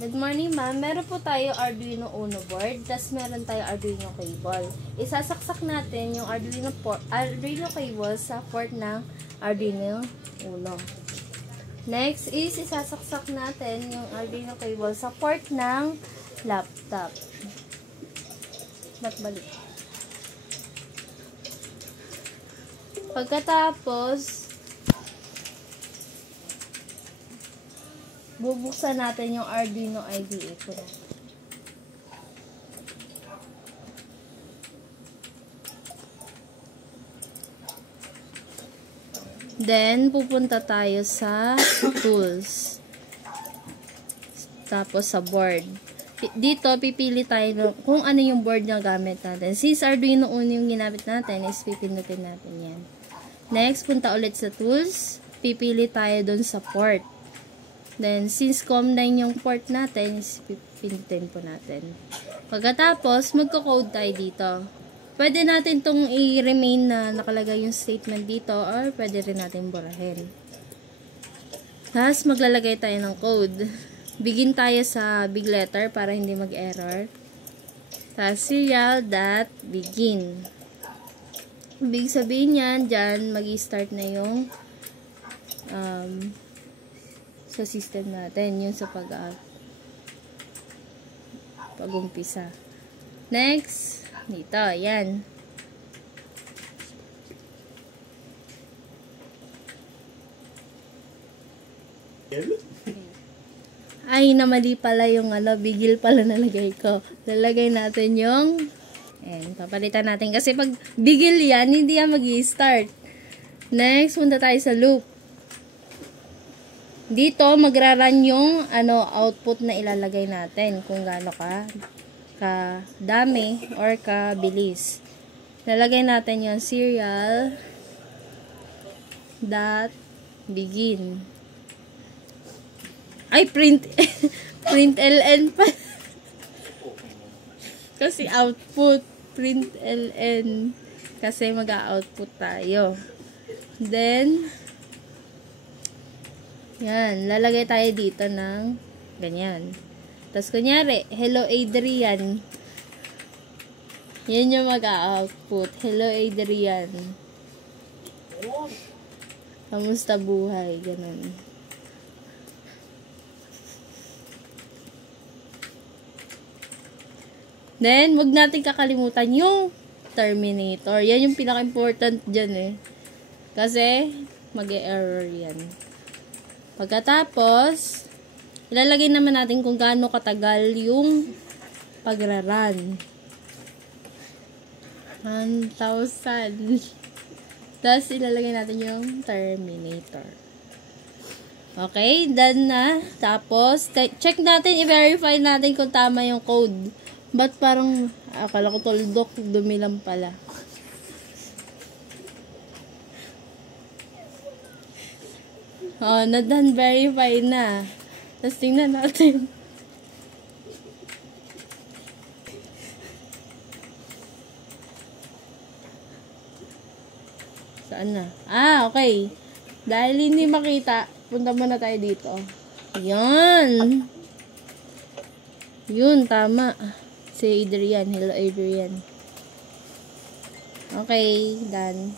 Good morning, ma'am. Meron po tayo Arduino Uno board, tas meron tayo Arduino cable. Isasaksak natin yung Arduino cable sa port ng Arduino Uno. Next is isasaksak natin yung Arduino cable sa port ng laptop. Balik. Pagkatapos, bubuksan natin yung Arduino IDE ko. Then, pupunta tayo sa tools. Tapos sa board. Dito, pipili tayo kung ano yung board na gamit natin. Since Arduino Uno yung ginamit natin, is pipindutin natin yan. Next, punta ulit sa tools. Pipili tayo dun sa port. Then, since COM9 yung port natin, is pindutin po natin. Pagkatapos, magko-code tayo dito. Pwede natin itong i-remain na nakalagay yung statement dito or pwede rin natin burahin. Tapos, maglalagay tayo ng code. Begin tayo sa big letter para hindi mag-error. Tapos, serial.begin. Ibig sabihin yan, dyan mag-i-start na yung sa system natin, yung sa pag-umpisa. Next, dito, yan. Ay, namali pala yung bigil pala nalagay ko. Lalagay natin yung, papalitan natin. Kasi pag bigil yan, hindi yan mag-i-start. Next, punta tayo sa loop. Dito, magra-run yung output na ilalagay natin. Kung gaano ka dami or kabilis. Lalagay natin yung serial.begin. Ay, print ln pa. Kasi output. Print ln. Kasi mag-output tayo. Then, yan, lalagay tayo dito ng ganyan. Tapos, kunyari, hello Adrian. Yan yung mag-output. Hello Adrian. Kamusta buhay? Ganun. Then, wag natin kakalimutan yung terminator. Yan yung pinaka-important dyan eh. Kasi, mag-e-error yan. Pagkatapos, ilalagay naman natin kung gaano katagal yung pagra-run. 1,000. Tapos, ilalagay natin yung terminator. Okay, done na. Tapos, check natin, i-verify natin kung tama yung code. Ba't parang, akala ko toldok, dumilang pala. Oh, na-done verify na. Tapos tingnan natin. Saan na? Ah, okay. Dahil hindi makita, punta muna tayo dito. Yan. Yun, tama. Si Adrian. Hello, Adrian. Okay, done.